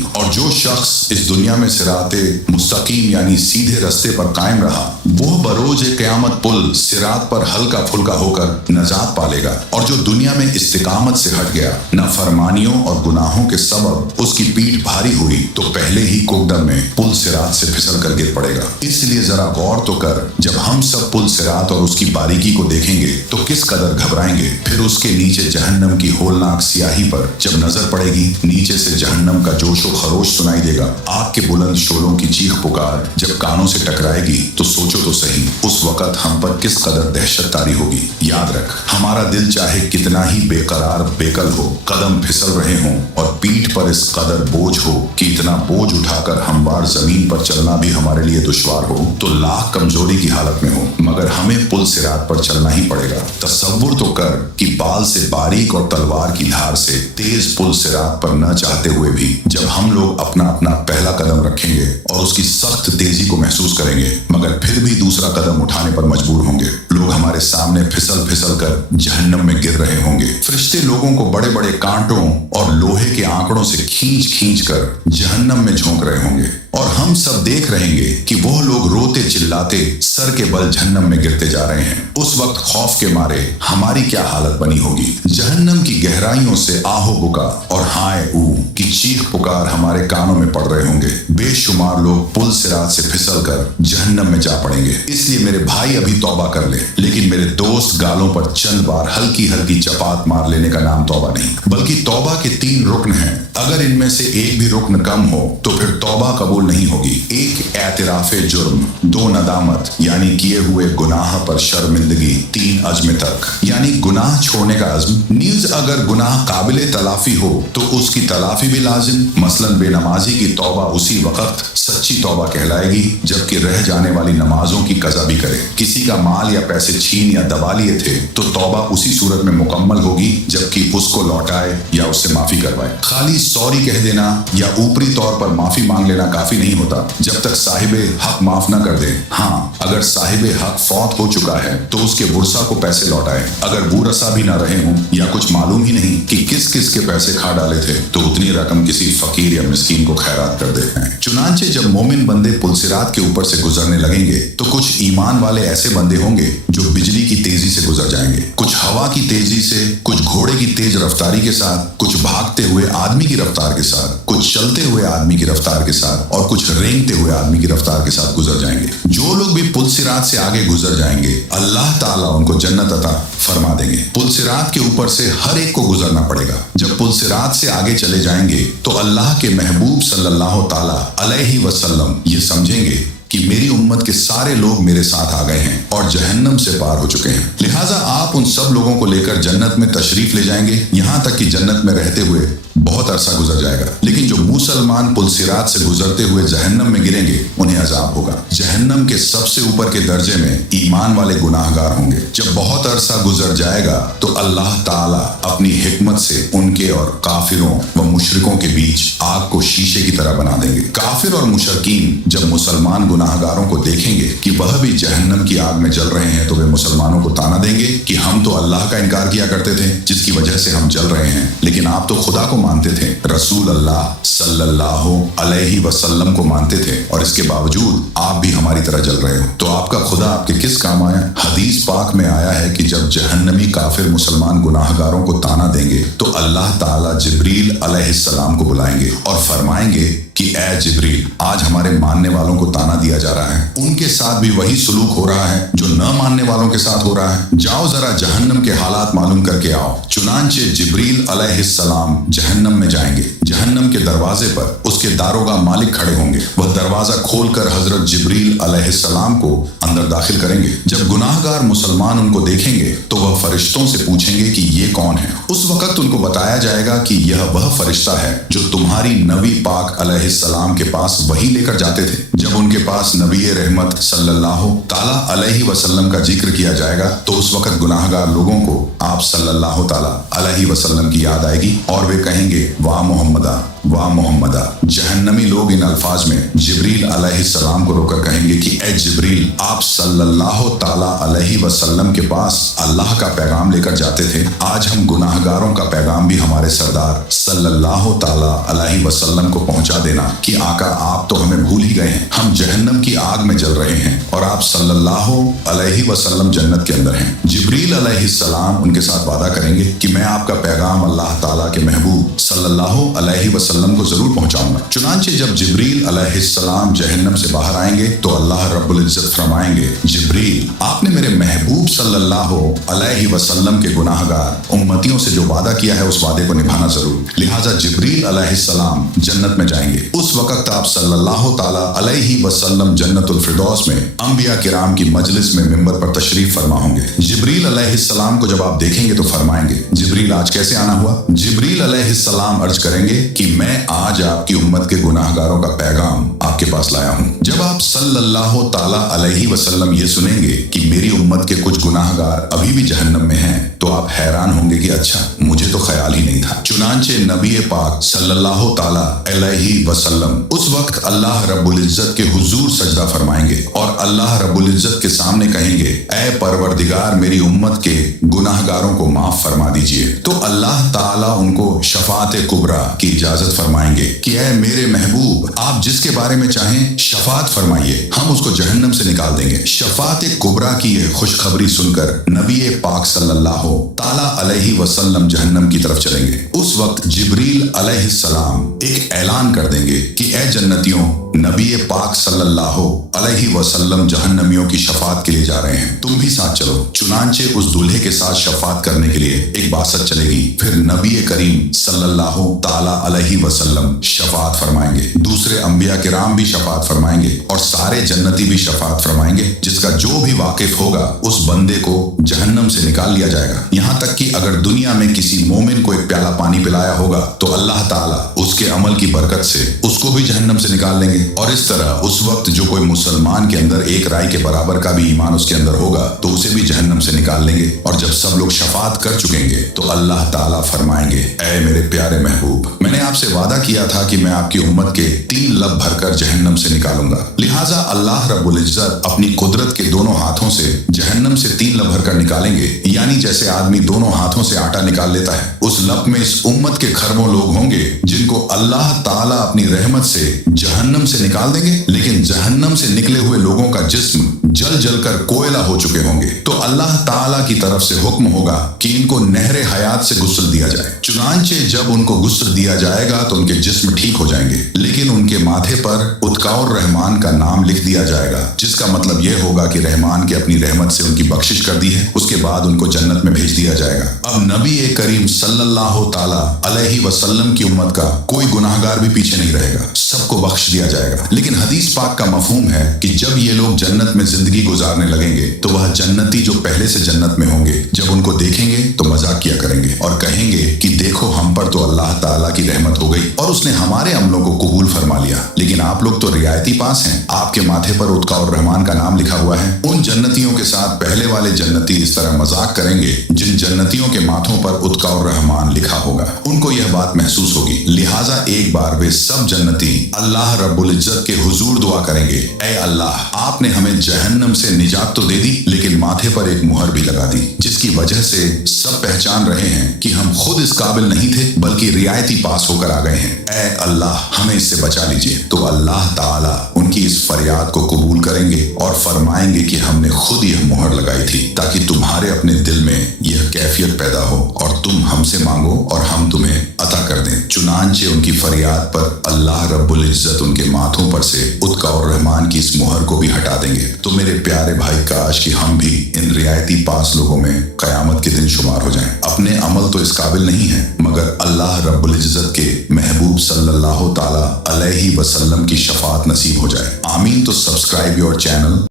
और जो शख्स इस दुनिया में सिराते मुस्तकीम यानी सीधे रास्ते पर कायम रहा, वो बरोज क़यामत पुल सिरात पर हल्का फुल्का होकर नजात पालेगा। और जो दुनिया में इस्तिकामत से हट गया, नाफरमानियों और गुनाहों के सबब उसकी पीठ भारी हुई, तो पहले ही कोकदम में पुल सिरात से फिसल कर गिर पड़ेगा। इसलिए जरा गौर तो कर, जब हम सब पुल सिरात और उसकी बारीकी को देखेंगे तो किस कदर घबराएंगे। फिर उसके नीचे जहन्नम की होलनाक स्याही पर जब नजर पड़ेगी, नीचे से जहन्नम का जोशो खरोश सुनाई देगा। आग के बुलंद शोलों की चीख पुकार जब कानों से टकराएगी तो सोचो तो सही, उस वक्त हम पर किस कदर दहशत तारी होगी। याद रख, हमारा दिल चाहे कितना ही बेकरार बेकल हो, कदम फिसल रहे हों और पीठ पर इस कदर बोझ हो कि इतना बोझ उठाकर हमवार जमीन पर चलना भी हमारे लिए दुश्वार हो, तो लाख कमजोरी की हालत में हो, मगर हमें पुल सिरात पर चलना ही पड़ेगा। तसव्वुर तो कर कि बाल से बारीक और तलवार की धार से तेज पुल सिरात पर न चाहते हुए भी जब हम लोग अपना अपना पहला कदम रखेंगे और उसकी सख्त तेजी को महसूस करेंगे, मगर फिर भी दूसरा कदम उठाने पर मजबूर होंगे। लोग हमारे सामने फिसल फिसल कर जहन्नम में गिर रहे होंगे। फरिश्ते लोगों को बड़े बड़े कांटों और लोहे के आंकड़ों से खींच खींच कर जहन्नम में झोंक रहे होंगे, और हम सब देख रहेंगे कि वह लोग रोते चिल्लाते सर के बल जहन्नम में गिरते जा रहे हैं। उस वक्त खौफ के मारे हमारी क्या हालत बनी होगी। जहन्नम की गहराइयों से आहो बुका और हाय ऊ की चीख पुकार हमारे कानों में पड़ रहे होंगे। बेशुमार लोग पुल सिरात से फिसल कर जहन्नम में जा पड़ेंगे। इसलिए मेरे भाई अभी तौबा कर ले, लेकिन मेरे दोस्त गालों पर चंद बार हल्की हल्की चपात मार लेने का नाम तौबा नहीं, बल्कि तौबा के 3 रुकन हैं। अगर इनमें से एक भी रुकन कम हो तो फिर तौबा कबूल नहीं होगी। 1 एतराफ़े जुर्म, 2 नदामत यानी किए हुए गुनाह पर शर्मिंदगी, 3 अज़्म तक यानी गुनाह छोड़ने का अज़्म। नीज अगर गुनाह काबिले तलाफी हो तो उसकी तलाफी भी लाजिम मसलन बेनमाजी की तौबा उसी वक्त सच्ची तौबा कहलाएगी जबकि रह जाने वाली नमाजों की कज़ा भी करे। किसी का माल या पैसे छीन या दबा लिए थे तो तौबा उसी सूरत में मुकम्मल होगी जबकि उसको लौटाए या उससे माफी करवाए। खाली सॉरी कह देना या ऊपरी तौर पर माफी मांग लेना काफी नहीं होता जब तक साहिबे हक माफ न कर दे। हाँ, अगर साहिबे हक फौत हो चुका है तो उसके बुरसा को पैसे लौटाए। अगर बुरसा भी ना रहे हों या कुछ मालूम ही नहीं कि किस किस के पैसे खा डाले थे तो उतनी रकम किसी फकीर या मिस्कीन को खैरात कर देते हैं। चुनांचे जब मोमिन बंदे पुलसिरात के ऊपर से गुजरने लगेंगे तो कुछ ईमान वाले ऐसे बंदे होंगे जो बिजली की तेजी से गुजर जाएंगे, कुछ हवा की तेजी से, कुछ घोड़े की तेज रफ्तारी के साथ, कुछ भागते हुए आदमी की रफ्तार के साथ, कुछ चलते हुए आदमी की रफ्तार के साथ और कुछ रेंगते हुए आदमी की रफ्तार के साथ गुजर जाएंगे। जो लोग भी पुलसिरात से आगे गुजर जाएंगे अल्लाह ताला उनको जन्नत अता फरमा देंगे। पुलसिरात के ऊपर से हर एक को गुजरना पड़ेगा। जब पुलसिरात से आगे चले जाएंगे तो अल्लाह के महबूब सल्लल्लाहु ताला अलैहि वसल्लम ये समझेंगे कि मेरी उम्मत के सारे लोग मेरे साथ आ गए हैं और जहन्नम से पार हो चुके हैं, लिहाजा आप उन सब लोगों को लेकर जन्नत में तशरीफ ले जाएंगे। यहां तक कि जन्नत में रहते हुए बहुत अरसा गुजर जाएगा, लेकिन जो मुसलमान पुलसिरात से गुजरते हुए जहन्नम में गिरेंगे उन्हें अजाब होगा। जहन्नम के सबसे ऊपर के दर्जे में ईमान वाले गुनाहगार होंगे। जब बहुत अरसा गुजर जाएगा तो अल्लाह ताला अपनी हिकमत से उनके और काफिरों व मुशरिकों के बीच आग को शीशे की तरह बना देंगे। काफिर और मुशरकीन जब मुसलमान गुनाहगारों को देखेंगे कि वह भी जहन्नम की आग में जल रहे हैं तो वे मुसलमानों को ताना देंगे कि हम तो अल्लाह का इनकार किया करते थे जिसकी वजह से हम जल रहे हैं, लेकिन आप तो खुदा को मानते थे, रसूल अल्लाह सल्लल्लाहु अलैहि वसल्लम को मानते थे और इसके बावजूद आप भी हमारी तरह जल रहे हो, तो आपका खुदा आपके किस काम आया? हदीस पाक में आया है कि जब जहन्नमी काफिर मुसलमान गुनाहगारों को ताना देंगे तो अल्लाह ताला जिब्रील अलैहिस्सलाम को बुलाएंगे और फरमाएंगे कि ऐ जिब्रील, आज हमारे मानने वालों को ताना दिया जा रहा है, उनके साथ भी वही सुलूक हो रहा है जो न मानने वालों के साथ हो रहा है। जाओ जरा जहन्नम के हालात मालूम करके आओ। चुनांचे जिब्रील अलैहिस्सलाम जहन्नम में जाएंगे। जहन्नम के दरवाजे पर उसके दारोगा मालिक खड़े होंगे। वह दरवाजा खोलकर हजरत जिब्रील अलैहिस्सलाम को अंदर दाखिल करेंगे। जब गुनाहगार मुसलमान उनको देखेंगे तो वह फरिश्तों से पूछेंगे कि ये कौन है। उस वक्त उनको बताया जाएगा कि यह वह फरिश्ता है जो तुम्हारी नबी पाक अलैहिस्सलाम के पास वही लेकर जाते थे। जब उनके पास नबी रहमत सल्लल्लाहु ताला अलैहि वसल्लम का जिक्र किया जाएगा तो उस वक्त गुनाहगार लोगों को आप सल्लल्लाहु ताला अलैहि वसल्लम की याद आएगी और वे कहेंगे वाह मोहम्मदा, वाह मोहम्मदा। जहन्नमी लोग इन अल्फाज में जिब्रील अलैहिस्सलाम को रोकर कहेंगे कि ए जिब्रील, आप सल्लल्लाहु ताला अलैहि वसल्लम के पास अल्लाह का पैगाम लेकर जाते थे, आज हम गुनाहगारों का पैगाम भी हमारे सरदार सल्लल्लाहु ताला अलैहि वसल्लम को पहुंचा देना कि आका आप तो हमें भूल ही गए हैं, हम जहन्नम की आग में जल रहे हैं और आप सल्लल्लाहु अलैहि वसल्लम जन्नत के अंदर हैं। जिब्रील अलैहिस्सलाम उनके साथ वादा करेंगे कि मैं आपका पैगाम अल्लाह ताला के महबूब सल्लल्लाहु अलैहि वसल्लम को जरूर पहुंचाऊंगा। चुनांचे जब जिब्रील अलैहिस्सलाम जहन्नम से बाहर आएंगे तो अल्लाह रब्बुल इज्जत फरमाएंगे, जिब्रील, आपने मेरे महबूब सल्लल्लाहु अलैहि वसल्लम के गुनाहगार उम्मतियों से जो वादा किया है उस वादे को निभाना जरूर। लिहाजा जिब्रील अलैहिस्सलाम जन्नत में जाएंगे। उस वक्त आप सल्लल्लाहु ताला अलैहि वसल्लम जन्नतुल फिरदौस में अंबिया किराम की मजलिस में मिंबर पर तशरीफ फरमा होंगे। जिब्रील अलैहिस्सलाम को जब आप देखेंगे तो फरमाएंगे, जिब्रील आज कैसे आना हुआ? जिब्रील अलैहिस्सलाम अर्ज करेंगे कि मैं आज आपकी उम्मत के गुनाहगारों का पैगाम आपके पास लाया हूं। जब आप सल्लल्लाहु ताला अलैहि वसल्लम ये सुनेंगे कि मेरी उम्मत के कुछ गुनाहगार अभी भी जहन्नम में हैं तो आप हैरान होंगे कि अच्छा, मुझे तो ख्याल ही नहीं था। चुनांचे नबी पाक सल्लल्लाहु ताला अलैहि वसल्लम उस वक्त अल्लाह रब्बुल इज्जत के हुजूर सजदा फरमाएंगे और अल्लाह रब्बुल इज्जत के सामने कहेंगे, ऐ परवरदिगार, मेरी उम्मत के गुनाहगारों को माफ फरमा दीजिए। तो अल्लाह ताला उनको शफात कुबरा की इजाजत फरमाएंगे कि ऐ मेरे महबूब, आप जिसके बारे में चाहें शफात फरमाइए, हम उसको जहन्नम से निकाल देंगे। शफात कुबरा की यह खुशखबरी सुनकर नबी पाक सल्लल्लाहु ताला अलैहि वसल्लम जहन्नम की तरफ चलेंगे। उस वक्त जिब्रील अलैहिस्सलाम एक ऐलान कर देंगे कि ऐ जन्नतियों, नबी पाक सल्लल्लाहु अलैहि वसल्लम जहन्नमियों की शफात के लिए जा रहे हैं, तुम भी साथ चलो। चुनांचे उस दूल्हे के साथ शफात करने के लिए एक बासत चलेगी। फिर नबी करीम सल्लल्लाहु ताला अलैहि वसल्लम शफात फरमाएंगे, दूसरे अंबिया किराम भी शफात फरमाएंगे और सारे जन्नती भी शफात फरमाएंगे। जिसका जो भी वाकिफ होगा उस बंदे को जहन्नम से निकाल लिया जाएगा। यहाँ तक कि अगर दुनिया में किसी मोमिन को एक प्याला पानी पिलाया होगा तो अल्लाह ताला उसके अमल की बरकत से उसको भी जहन्नम से निकाल लेंगे। और इस तरह उस वक्त जो कोई मुसलमान के अंदर एक राय के बराबर का भी ईमान उसके अंदर होगा तो उसे भी जहन्नम से निकाल लेंगे। और जब सब लोग शफात कर चुकेंगे तो अल्लाह ताला फरमाएंगे, ऐ मेरे प्यारे महबूब, मैंने आपसे वादा किया था कि मैं आपकी उम्मत के 3 लब भरकर जहन्नम से निकालूंगा। लिहाजा अल्लाह रब्बुल इज्जत अपनी कुदरत के दोनों हाथों से जहन्नम से 3 लब भरकर निकालेंगे। यानी जैसे आदमी दोनों हाथों से आटा निकाल लेता है, उस लब में इस उम्मत के खरबों लोग होंगे जिनको अल्लाह ताला अपनी रहमत से जहन्नम से निकाल देंगे। लेकिन जहन्नम से निकले हुए लोगों का जिस्म जल जल कर कोयला हो चुके होंगे। तो अल्लाह ताला की तरफ से हुक्म होगा कि इनको नहरे हयात से गुस्ल दिया जाए। चुनांचे जब उनको गुस्ल दिया जाएगा तो उनके जिस्म ठीक हो जाएंगे, लेकिन उनके माथे पर उत्काउर रहमान का नाम लिख दिया जाएगा, जिसका मतलब यह होगा कि रहमान के अपनी रहमत से उनकी बख्शिश कर दी है। उसके बाद उनको जन्नत में भेज दिया जाएगा। अब नबी करीम सल्लल्लाहु ताला अलैहि वसल्लम की उम्मत का कोई गुनाहगार भी पीछे नहीं रहेगा, सबको बख्श दिया जाएगा। लेकिन हदीस पाक का मफहूम है कि जब ये लोग जन्नत में जिंदगी गुजारने लगेंगे तो वह जन्नती जो पहले से जन्नत में होंगे जब उनको देखेंगे तो मजाक किया करेंगे और कहेंगे कि देखो हम पर तो अल्लाह ताला की रहमत हो गई और उसने हमारे अमलों को कबूल फरमा लिया, लेकिन आप लोग तो रियायती पास हैं, आपके माथे पर उत्का और रहमान का नाम लिखा हुआ है। उन जन्नतियों के साथ पहले वाले जन्नती इस तरह मजाक करेंगे जिन जन्नतियों के माथों पर उत्का और रहमान लिखा होगा। उनको यह बात महसूस होगी। लिहाजा एक बार वे सब जन्नती अल्लाह रब्बुल इज्जत के हुजूर दुआ करेंगे, ऐ अल्लाह, आपने हमें जहन्नम से निजात तो दे दी, लेकिन माथे पर एक मुहर भी लगा दी, जिसकी वजह से सब पहचान रहे हैं कि हम खुद इस काबिल नहीं थे बल्कि रियायती पास होकर आ गए हैं। ऐ अल्लाह, हमें इससे बचा लीजिए। तो अल्लाह ताला उनकी इस फरियाद को कबूल करेंगे और फरमाएंगे कि हमने खुद यह मुहर लगाई थी ताकि तुम्हारे अपने दिल में यह कैफियत पैदा हो और तुम हमसे मांगो और हम तुम्हें अता कर दें। चुनांचे उनकी फरियाद पर अल्लाह रब्बुल इज्जत उनके माथों पर से उत्का और रहमान की इस मुहर को भी हटा देंगे। तो मेरे प्यारे भाई, काश कि हम भी इन रियायती पास लोगों में कयामत के दिन शुमार हो जाएं। अपने अमल तो इस काबिल नहीं है, मगर अल्लाह रब्बुल इज्जत के महबूब सल्लल्लाहु ताला अलैहि वसल्लम की शफात नसीब हो जाए। आमीन। तो सब्सक्राइब योर चैनल